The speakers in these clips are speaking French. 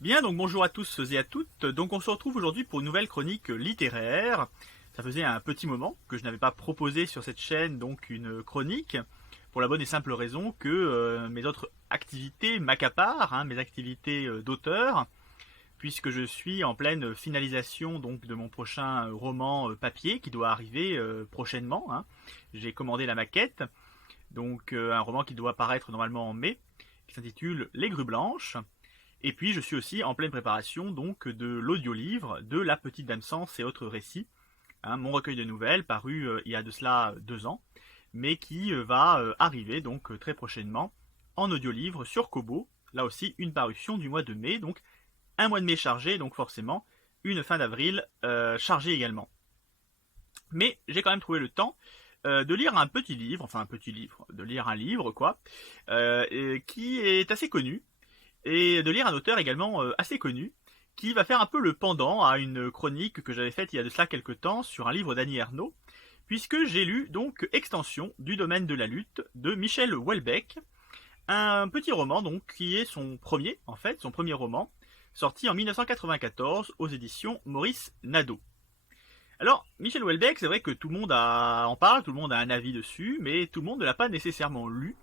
Bien, donc bonjour à tous et à toutes. Donc on se retrouve aujourd'hui pour une nouvelle chronique littéraire. Ça faisait un petit moment que je n'avais pas proposé sur cette chaîne donc une chronique, pour la bonne et simple raison que mes autres activités m'accaparent, mes activités d'auteur, puisque je suis en pleine finalisation donc de mon prochain roman papier qui doit arriver prochainement. J'ai commandé la maquette, donc un roman qui doit paraître normalement en mai, qui s'intitule Les Grues Blanches. Et puis je suis aussi en pleine préparation donc de l'audiolivre de La Petite Dame Sens et autres récits, mon recueil de nouvelles paru il y a de cela 2 ans, mais qui va arriver donc très prochainement en audiolivre sur Kobo. Là aussi une parution du mois de mai, donc un mois de mai chargé, donc forcément une fin d'avril chargée également. Mais j'ai quand même trouvé le temps de lire un petit livre, enfin un petit livre, de lire un livre quoi, qui est assez connu, et de lire un auteur également assez connu, qui va faire un peu le pendant à une chronique que j'avais faite il y a de cela quelques temps sur un livre d'Annie Ernaux, puisque j'ai lu donc Extension du domaine de la lutte de Michel Houellebecq, un petit roman donc qui est son premier, en fait, son premier roman, sorti en 1994 aux éditions Maurice Nadeau. Alors, Michel Houellebecq, c'est vrai que tout le monde en parle, tout le monde a un avis dessus, mais tout le monde ne l'a pas nécessairement lu.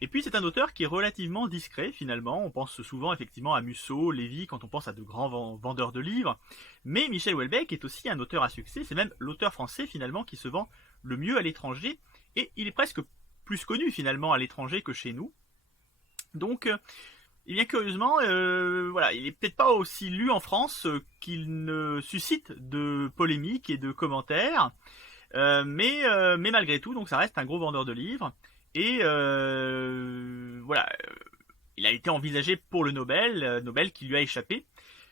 Et puis c'est un auteur qui est relativement discret finalement. On pense souvent effectivement à Musso, Lévy quand on pense à de grands vendeurs de livres. Mais Michel Houellebecq est aussi un auteur à succès. C'est même l'auteur français finalement qui se vend le mieux à l'étranger. Et il est presque plus connu finalement à l'étranger que chez nous. Donc et bien curieusement, voilà, il est peut-être pas aussi lu en France qu'il ne suscite de polémiques et de commentaires, mais malgré tout, donc ça reste un gros vendeur de livres. Et voilà, il a été envisagé pour le Nobel, Nobel qui lui a échappé,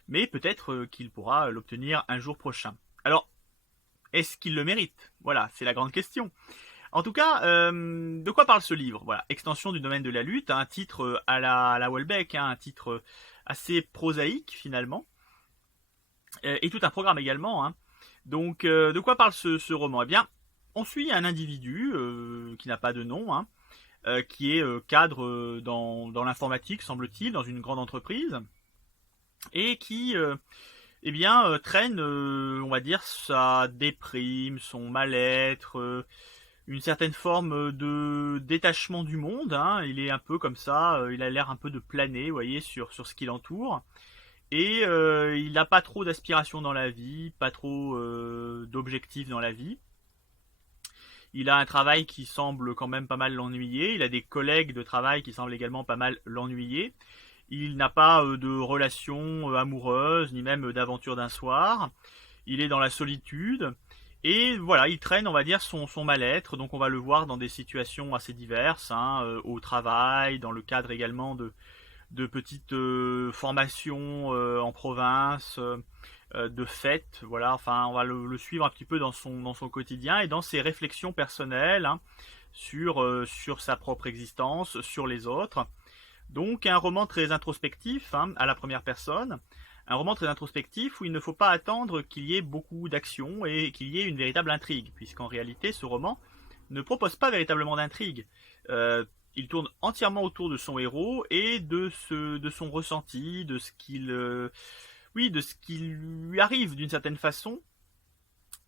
mais peut-être qu'il pourra l'obtenir un jour prochain. Alors, est-ce qu'il le mérite? Voilà, c'est la grande question. En tout cas, de quoi parle ce livre? Voilà, Extension du domaine de la lutte, un titre à la Houellebecq, un titre assez prosaïque finalement, et tout un programme également. Donc, de quoi parle ce roman? Eh bien, on suit un individu qui n'a pas de nom, qui est cadre dans l'informatique, semble-t-il, dans une grande entreprise, et qui eh bien, traîne, on va dire, sa déprime, son mal-être, une certaine forme de détachement du monde. Il est un peu comme ça, il a l'air un peu de planer, vous voyez, sur ce qui l'entoure. Et il n'a pas trop d'aspiration dans la vie, pas trop d'objectifs dans la vie. Il a un travail qui semble quand même pas mal l'ennuyer. Il a des collègues de travail qui semblent également pas mal l'ennuyer. Il n'a pas de relation amoureuse, ni même d'aventure d'un soir. Il est dans la solitude. Et voilà, il traîne, on va dire, son mal-être. Donc on va le voir dans des situations assez diverses, au travail, dans le cadre également de petites formations en province, de fêtes. Voilà, enfin, on va le suivre un petit peu dans son quotidien et dans ses réflexions personnelles sur sa propre existence, sur les autres. Donc un roman très introspectif, à la première personne, un roman très introspectif où il ne faut pas attendre qu'il y ait beaucoup d'action et qu'il y ait une véritable intrigue, puisqu'en réalité ce roman ne propose pas véritablement d'intrigue. Il tourne entièrement autour de son héros et de son ressenti, de ce qui lui arrive d'une certaine façon,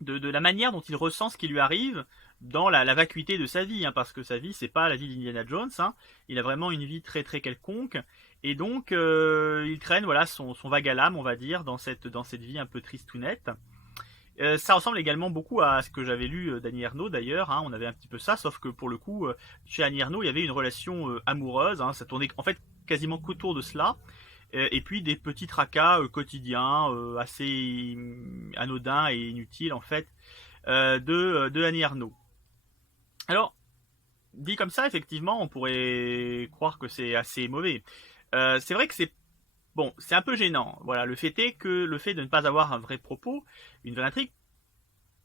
de la manière dont il ressent ce qui lui arrive dans la vacuité de sa vie, parce que sa vie c'est pas la vie d'Indiana Jones, il a vraiment une vie très très quelconque, et donc il traîne voilà son vague à l'âme, on va dire, dans cette vie un peu tristounette. Ça ressemble également beaucoup à ce que j'avais lu d'Annie Ernaux d'ailleurs, on avait un petit peu ça, sauf que pour le coup, chez Annie Ernaux, il y avait une relation amoureuse, ça tournait en fait quasiment qu'autour de cela, et puis des petits tracas quotidiens assez anodins et inutiles en fait de Annie Ernaux. Alors, dit comme ça, effectivement, on pourrait croire que c'est assez mauvais. C'est vrai que c'est bon, c'est un peu gênant. Voilà, le fait est que le fait de ne pas avoir un vrai propos, une vraie intrigue,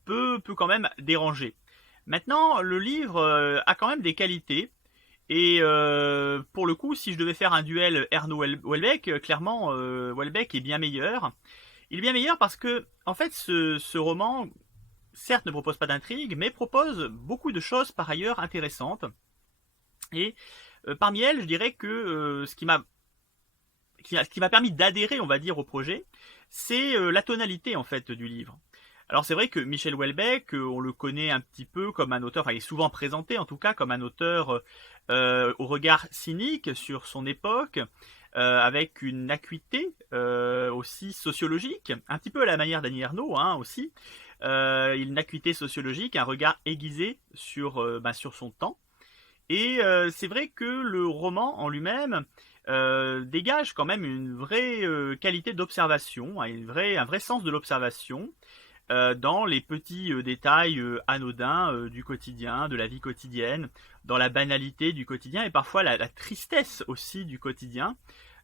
peut quand même déranger. Maintenant, le livre a quand même des qualités. Et pour le coup, si je devais faire un duel Ernaux-Houellebecq, clairement, Houellebecq est bien meilleur. Il est bien meilleur parce que, en fait, ce roman, certes, ne propose pas d'intrigue, mais propose beaucoup de choses par ailleurs intéressantes. Et parmi elles, je dirais que ce ce qui m'a permis d'adhérer, on va dire, au projet, c'est la tonalité en fait du livre. Alors c'est vrai que Michel Houellebecq, on le connaît un petit peu comme un auteur, enfin il est souvent présenté en tout cas comme un auteur au regard cynique sur son époque, avec une acuité aussi sociologique, un petit peu à la manière d'Annie Ernaux hein, aussi, une acuité sociologique, un regard aiguisé sur son temps. Et c'est vrai que le roman en lui-même dégage quand même une vraie qualité d'observation, un vrai sens de l'observation dans les petits détails anodins du quotidien, de la vie quotidienne, dans la banalité du quotidien et parfois la tristesse aussi du quotidien.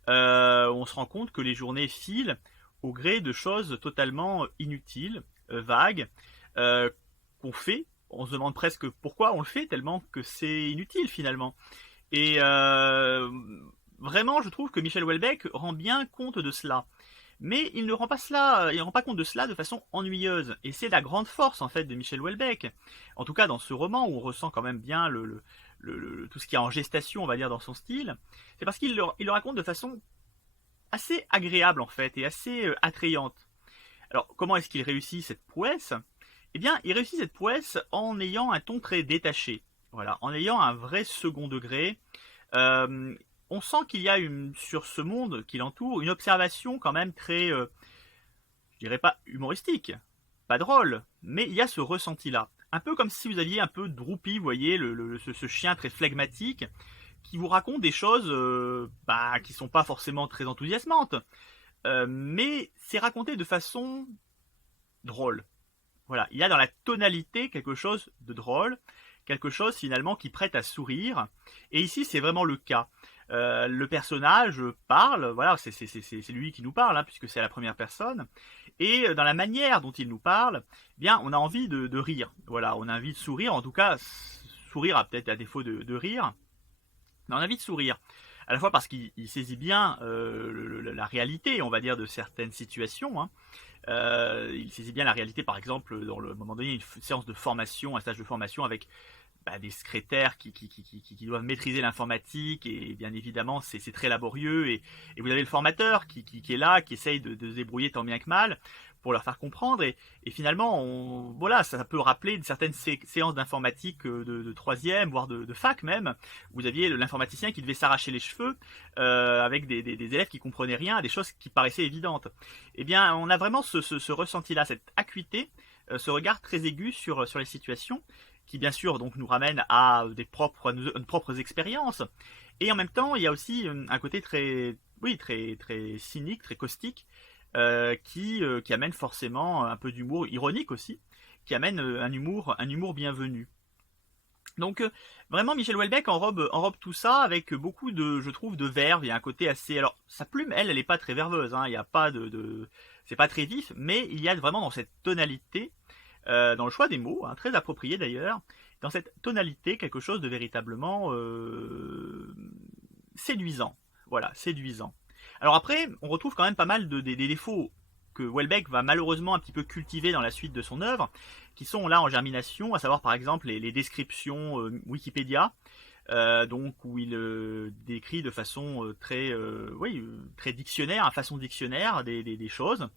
On se rend compte que les journées filent au gré de choses totalement inutiles, vagues, qu'on fait. On se demande presque pourquoi on le fait, tellement que c'est inutile finalement. Et vraiment, je trouve que Michel Houellebecq rend bien compte de cela. Mais il ne rend pas cela, il rend pas compte de cela de façon ennuyeuse. Et c'est la grande force en fait de Michel Houellebecq. En tout cas dans ce roman où on ressent quand même bien tout ce qui est en gestation, on va dire, dans son style. C'est parce qu'il le raconte de façon assez agréable en fait et assez attrayante. Alors comment est-ce qu'il réussit cette prouesse? Eh bien, il réussit cette prouesse en ayant un ton très détaché. Voilà, en ayant un vrai second degré. Euh, on sent qu'il y a sur ce monde qui l'entoure une observation quand même très, je dirais pas humoristique, pas drôle, mais il y a ce ressenti-là. Un peu comme si vous aviez un peu Droopy, vous voyez, ce chien très flegmatique, qui vous raconte des choses qui sont pas forcément très enthousiasmantes, mais c'est raconté de façon drôle. Voilà, il y a dans la tonalité quelque chose de drôle, quelque chose finalement qui prête à sourire. Et ici, c'est vraiment le cas. Le personnage parle, voilà, c'est lui qui nous parle, hein, puisque c'est à la première personne. Et dans la manière dont il nous parle, eh bien, on a envie de rire. Voilà, on a envie de sourire, en tout cas, sourire à peut-être à défaut de rire, mais on a envie de sourire. À la fois parce qu'il saisit bien la réalité, on va dire, de certaines situations, hein. Il saisit bien la réalité, par exemple, dans le moment donné, une séance de formation, un stage de formation avec des secrétaires qui doivent maîtriser l'informatique et bien évidemment c'est très laborieux et vous avez le formateur qui est là, qui essaye de se débrouiller tant bien que mal pour leur faire comprendre et finalement voilà, ça peut rappeler une certaine séance d'informatique de troisième voire de fac même. Vous aviez l'informaticien qui devait s'arracher les cheveux avec des élèves qui comprenaient rien, des choses qui paraissaient évidentes. Eh bien on a vraiment ce ressenti là, cette acuité, ce regard très aigu sur les situations qui bien sûr donc nous ramène à nos propres expériences. Et en même temps, il y a aussi un côté très, oui, très cynique, très caustique, qui amène forcément un peu d'humour ironique aussi, qui amène un humour bienvenu. Donc vraiment Michel Houellebecq enrobe tout ça avec beaucoup de, je trouve, de verve. Il y a un côté assez, alors sa plume, elle est pas très verveuse, hein, il y a pas c'est pas très vif, mais il y a vraiment dans cette tonalité dans le choix des mots, hein, très approprié d'ailleurs, dans cette tonalité quelque chose de véritablement séduisant. Voilà, séduisant. Alors après, on retrouve quand même pas mal des défauts que Houellebecq va malheureusement un petit peu cultiver dans la suite de son œuvre, qui sont là en germination, à savoir par exemple les descriptions Wikipédia, donc où il décrit de façon très dictionnaire, à façon dictionnaire des choses.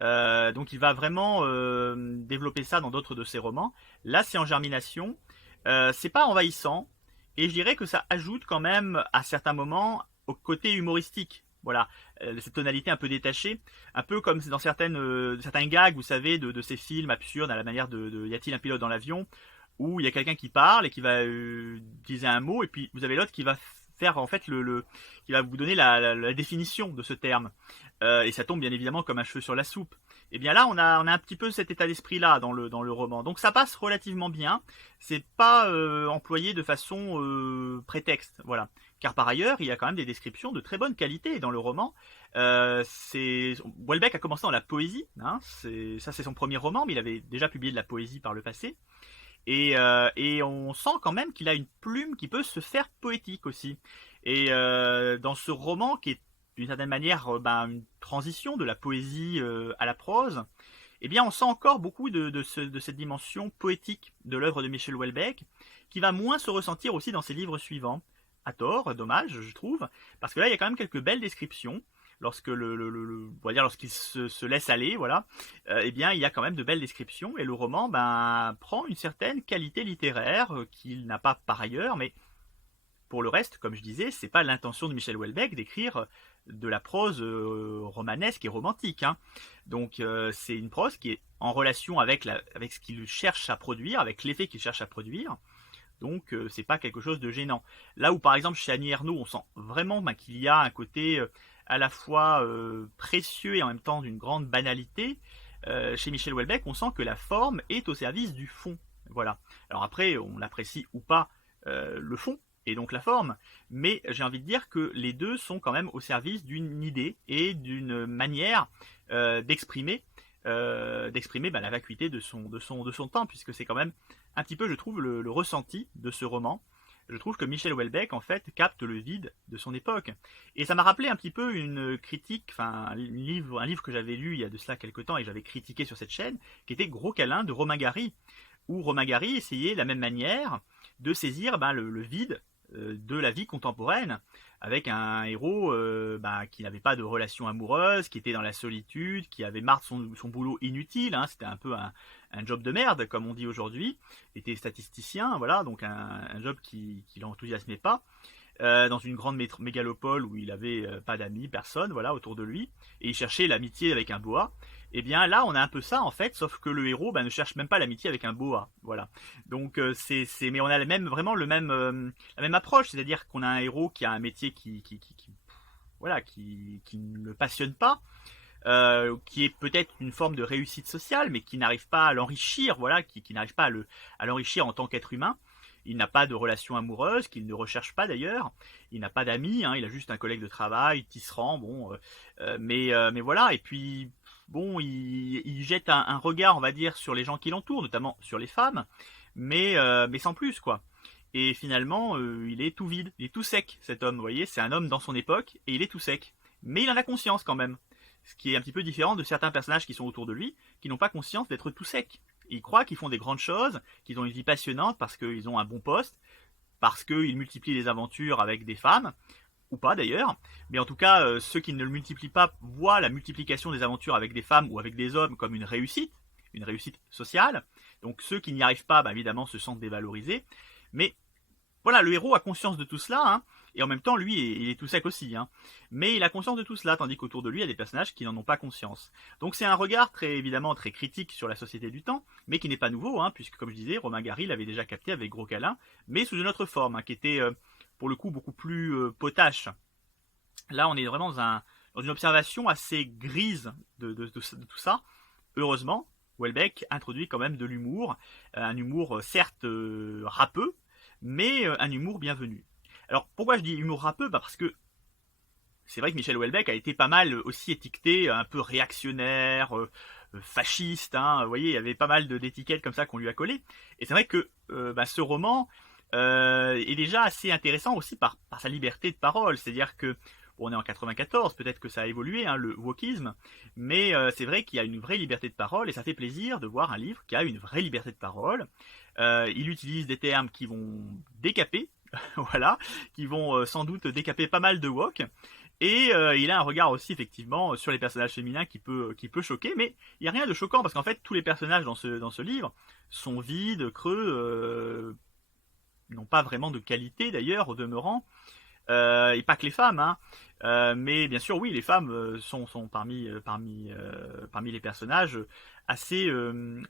Donc il va vraiment développer ça dans d'autres de ses romans. Là, c'est en germination. C'est pas envahissant. Et je dirais que ça ajoute quand même à certains moments au côté humoristique. Voilà, cette tonalité un peu détachée, un peu comme dans certains gags, vous savez, de ces films absurdes à la manière de Y a-t-il un pilote dans l'avion, où il y a quelqu'un qui parle et qui va utiliser un mot, et puis vous avez l'autre qui va faire en fait qui va vous donner la définition de ce terme. Et ça tombe bien évidemment comme un cheveu sur la soupe. Et bien là, on a un petit peu cet état d'esprit-là dans le roman. Donc ça passe relativement bien. C'est pas employé de façon prétexte, voilà. Car par ailleurs, il y a quand même des descriptions de très bonne qualité dans le roman. Houellebecq a commencé dans la poésie, hein. C'est son premier roman, mais il avait déjà publié de la poésie par le passé. Et on sent quand même qu'il a une plume qui peut se faire poétique aussi. Et dans ce roman qui est d'une certaine manière une transition de la poésie à la prose, eh bien on sent encore beaucoup de cette dimension poétique de l'œuvre de Michel Houellebecq, qui va moins se ressentir aussi dans ses livres suivants. À tort, dommage je trouve, parce que là il y a quand même quelques belles descriptions. lorsque on va dire lorsqu'il se laisse aller, voilà, eh bien il y a quand même de belles descriptions et le roman prend une certaine qualité littéraire qu'il n'a pas par ailleurs, mais pour le reste, comme je disais, c'est pas l'intention de Michel Houellebecq d'écrire de la prose romanesque et romantique, hein. Donc c'est une prose qui est en relation avec ce qu'il cherche à produire, avec l'effet qu'il cherche à produire. Donc c'est pas quelque chose de gênant. Là où par exemple chez Annie Ernaux, on sent vraiment qu'il y a un côté à la fois précieux et en même temps d'une grande banalité. Chez Michel Houellebecq, on sent que la forme est au service du fond. Voilà. Alors après, on apprécie ou pas le fond et donc la forme, mais j'ai envie de dire que les deux sont quand même au service d'une idée et d'une manière d'exprimer la vacuité de son temps, puisque c'est quand même un petit peu, je trouve, le ressenti de ce roman. Je trouve que Michel Houellebecq, en fait, capte le vide de son époque. Et ça m'a rappelé un petit peu une critique, enfin, un livre que j'avais lu il y a de cela quelques temps et que j'avais critiqué sur cette chaîne, qui était Gros câlin de Romain Gary, où Romain Gary essayait de la même manière de saisir le vide de la vie contemporaine, avec un héros qui n'avait pas de relation amoureuse, qui était dans la solitude, qui avait marre de son boulot inutile, hein, c'était un peu un job de merde, comme on dit aujourd'hui, était statisticien, voilà, donc un job qui l'enthousiasmait pas, dans une grande mégalopole où il avait pas d'amis, personne, voilà, autour de lui, et il cherchait l'amitié avec un boa. Et bien là, on a un peu ça en fait, sauf que le héros ne cherche même pas l'amitié avec un boa, voilà. Donc mais on a vraiment la même approche, c'est-à-dire qu'on a un héros qui a un métier voilà, qui ne le passionne pas, qui est peut-être une forme de réussite sociale, mais qui n'arrive pas à l'enrichir, voilà, qui n'arrive pas à l'enrichir en tant qu'être humain. Il n'a pas de relation amoureuse, qu'il ne recherche pas d'ailleurs. Il n'a pas d'amis, hein, il a juste un collègue de travail, tisserand, bon, mais voilà. Et puis, bon, il jette un regard, on va dire, sur les gens qui l'entourent, notamment sur les femmes, mais sans plus, quoi. Et finalement, il est tout vide, il est tout sec, cet homme, vous voyez, c'est un homme dans son époque, et il est tout sec. Mais il en a conscience quand même. Ce qui est un petit peu différent de certains personnages qui sont autour de lui, qui n'ont pas conscience d'être tout secs. Ils croient qu'ils font des grandes choses, qu'ils ont une vie passionnante parce qu'ils ont un bon poste, parce qu'ils multiplient les aventures avec des femmes, ou pas d'ailleurs, mais en tout cas, ceux qui ne le multiplient pas voient la multiplication des aventures avec des femmes ou avec des hommes comme une réussite sociale. Donc ceux qui n'y arrivent pas, évidemment, se sentent dévalorisés. Mais voilà, le héros a conscience de tout cela, hein, et en même temps, lui, il est tout sec aussi, hein. Mais il a conscience de tout cela, tandis qu'autour de lui, il y a des personnages qui n'en ont pas conscience. Donc c'est un regard évidemment très critique sur la société du temps, mais qui n'est pas nouveau, hein, puisque comme je disais, Romain Gary l'avait déjà capté avec Gros câlin, mais sous une autre forme, hein, qui était pour le coup beaucoup plus potache. Là, on est vraiment dans une observation assez grise de tout ça. Heureusement, Houellebecq introduit quand même de l'humour, un humour certes râpeux, mais un humour bienvenu. Alors pourquoi je dis humour râpeux, parce que c'est vrai que Michel Houellebecq a été pas mal aussi étiqueté, un peu réactionnaire, fasciste, hein, vous voyez, il y avait pas mal d'étiquettes comme ça qu'on lui a collées. Et c'est vrai que ce roman est déjà assez intéressant aussi par sa liberté de parole, c'est-à-dire que on est en 94, peut-être que ça a évolué, hein, le wokisme, mais c'est vrai qu'il y a une vraie liberté de parole et ça fait plaisir de voir un livre qui a une vraie liberté de parole. Il utilise des termes qui vont décaper, voilà, qui vont sans doute décaper pas mal de wok. Et il a un regard aussi effectivement sur les personnages féminins qui peut choquer, mais il n'y a rien de choquant parce qu'en fait tous les personnages dans ce livre sont vides, creux, n'ont pas vraiment de qualité d'ailleurs au demeurant, et pas que les femmes, hein. Mais bien sûr oui, les femmes sont parmi les personnages assez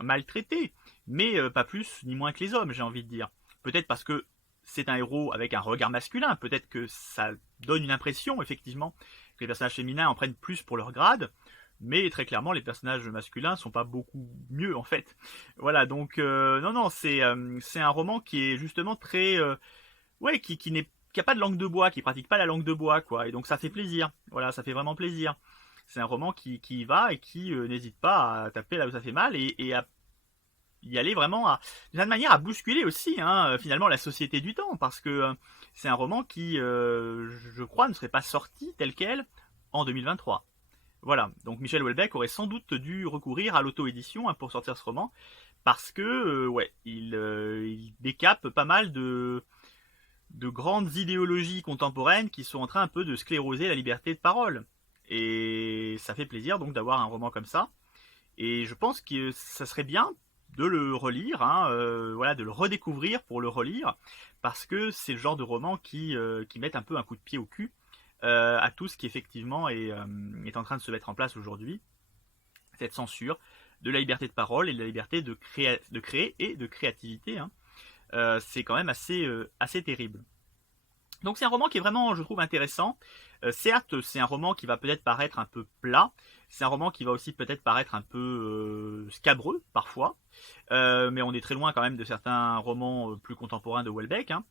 maltraités, mais pas plus ni moins que les hommes, j'ai envie de dire. Peut-être parce que c'est un héros avec un regard masculin, peut-être que ça donne une impression, effectivement, que les personnages féminins en prennent plus pour leur grade, mais très clairement, les personnages masculins sont pas beaucoup mieux, en fait. Voilà, donc, non, c'est un roman qui est justement très... ouais, qui a pas de langue de bois, qui pratique pas la langue de bois, quoi, et donc ça fait plaisir, voilà, ça fait vraiment plaisir. C'est un roman qui y va et qui n'hésite pas à taper là où ça fait mal et à y aller vraiment d'une certaine manière à bousculer aussi, hein, finalement la société du temps, parce que c'est un roman qui, je crois, ne serait pas sorti tel quel en 2023. Voilà, donc Michel Houellebecq aurait sans doute dû recourir à l'auto-édition, hein, pour sortir ce roman, parce que ouais, il décape pas mal de grandes idéologies contemporaines qui sont en train un peu de scléroser la liberté de parole. Et ça fait plaisir donc d'avoir un roman comme ça. Et je pense que ça serait bien de le relire, hein, voilà, de le redécouvrir pour le relire, parce que c'est le genre de roman qui met un peu un coup de pied au cul à tout ce qui effectivement est en train de se mettre en place aujourd'hui. Cette censure de la liberté de parole et de la liberté de créer et de créativité, hein. C'est quand même assez terrible. Donc c'est un roman qui est vraiment, je trouve, intéressant. Certes, c'est un roman qui va peut-être paraître un peu plat. C'est un roman qui va aussi peut-être paraître un peu scabreux parfois. Mais on est très loin quand même de certains romans plus contemporains de Houellebecq, hein.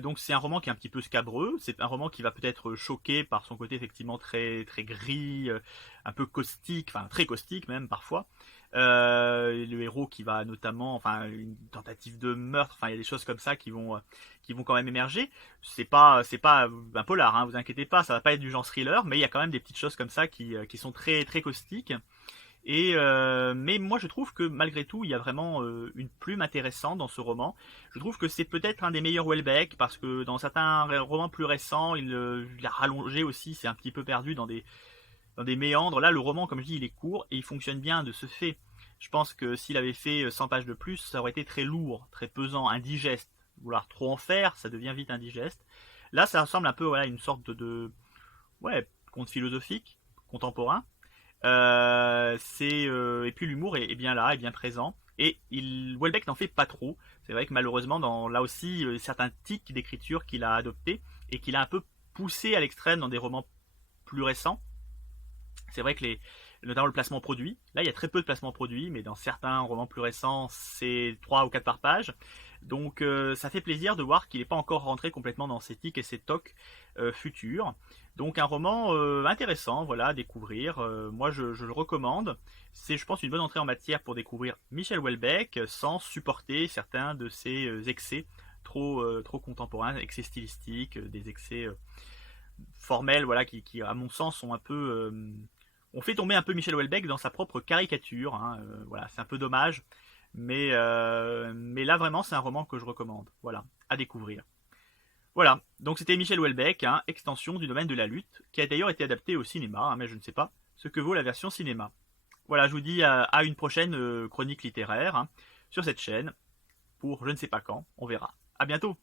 Donc c'est un roman qui est un petit peu scabreux. C'est un roman qui va peut-être choquer par son côté effectivement très très gris, un peu caustique, enfin très caustique même parfois. Le héros qui va notamment, enfin une tentative de meurtre, enfin il y a des choses comme ça qui vont quand même émerger. C'est pas un polar, hein, vous inquiétez pas, ça va pas être du genre thriller, mais il y a quand même des petites choses comme ça qui sont très très caustiques. Mais moi je trouve que malgré tout il y a vraiment une plume intéressante dans ce roman. Je trouve que c'est peut-être un des meilleurs Houellebecq parce que dans certains romans plus récents il a rallongé aussi, c'est un petit peu perdu dans des méandres. Là le roman comme je dis il est court et il fonctionne bien de ce fait. Je pense que s'il avait fait 100 pages de plus ça aurait été très lourd, très pesant, indigeste. Vouloir trop en faire ça devient vite indigeste. Là ça ressemble un peu voilà, à une sorte de ouais, conte philosophique contemporain. Et puis l'humour est bien là, est bien présent. Et Houellebecq n'en fait pas trop. C'est vrai que malheureusement, là aussi, certains tics d'écriture qu'il a adoptés et qu'il a un peu poussé à l'extrême dans des romans plus récents. C'est vrai que notamment le placement produit. Là, il y a très peu de placement produit, mais dans certains romans plus récents, c'est 3 ou 4 par page. Donc ça fait plaisir de voir qu'il n'est pas encore rentré complètement dans ses tics et ses tocs futurs. Donc un roman intéressant, voilà, à découvrir. Moi, je le recommande. C'est, je pense, une bonne entrée en matière pour découvrir Michel Houellebecq sans supporter certains de ses excès trop contemporains, excès stylistiques, des excès formels, voilà, qui, à mon sens, sont un peu on fait tomber un peu Michel Houellebecq dans sa propre caricature, hein, voilà, c'est un peu dommage, mais là vraiment c'est un roman que je recommande, voilà, à découvrir. Voilà, donc c'était Michel Houellebecq, hein, extension du domaine de la lutte, qui a d'ailleurs été adapté au cinéma, hein, mais je ne sais pas ce que vaut la version cinéma. Voilà, je vous dis à une prochaine chronique littéraire, hein, sur cette chaîne, pour je ne sais pas quand, on verra. À bientôt.